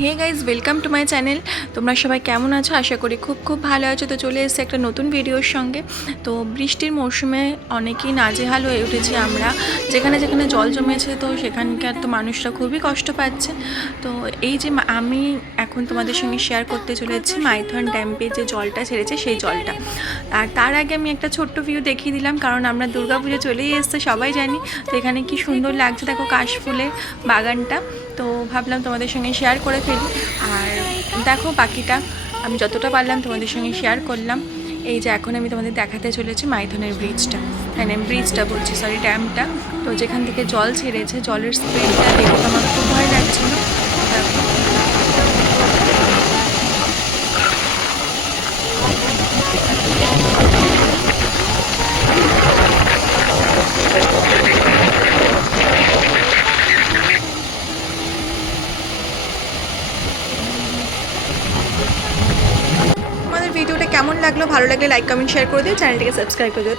Hey guys welcome to my channel তোমরা সবাই কেমন আছো? আশা করি খুব খুব ভালো আছো। তো চলে এসেছে একটা নতুন ভিডিওর সঙ্গে। তো বৃষ্টির মরশুমে অনেকেই নাজেহাল হয়ে উঠেছি আমরা। যেখানে যেখানে জল জমেছে, তো সেখানকার তো মানুষরা খুবই কষ্ট পাচ্ছে। তো এই যে আমি এখন তোমাদের সঙ্গে শেয়ার করতে চলেছি মাইথন ড্যাম্পে যে জলটা ছেড়েছে, সেই জলটা। আর তার আগে আমি একটা ছোট্ট ভিউ দেখিয়ে দিলাম, কারণ আমরা দুর্গাপুজো চলেই এসছে, সবাই জানি। তো এখানে কি সুন্দর লাগছে, দেখো কাশফুলের বাগানটা। তো ভাবলাম তোমাদের সঙ্গে শেয়ার করে ফেলি। আর দেখো বাকিটা, আমি যতটা পারলাম তোমাদের সঙ্গে শেয়ার করলাম। এই যে এখন আমি তোমাদের দেখাতে চলেছি মাইথনের ব্রিজটা মানে ব্রিজটা বলছি সরি ড্যামটা তো যেখান থেকে জল ছেড়েছে, জলের স্পিডটা দেখে তো আমার খুব ভয় লাগছিল। কেমন লাগল ভালো লাগলে লাইক কমেন্ট শেয়ার করে দিও চ্যানেলটিকে সাবস্ক্রাইব করে দিও।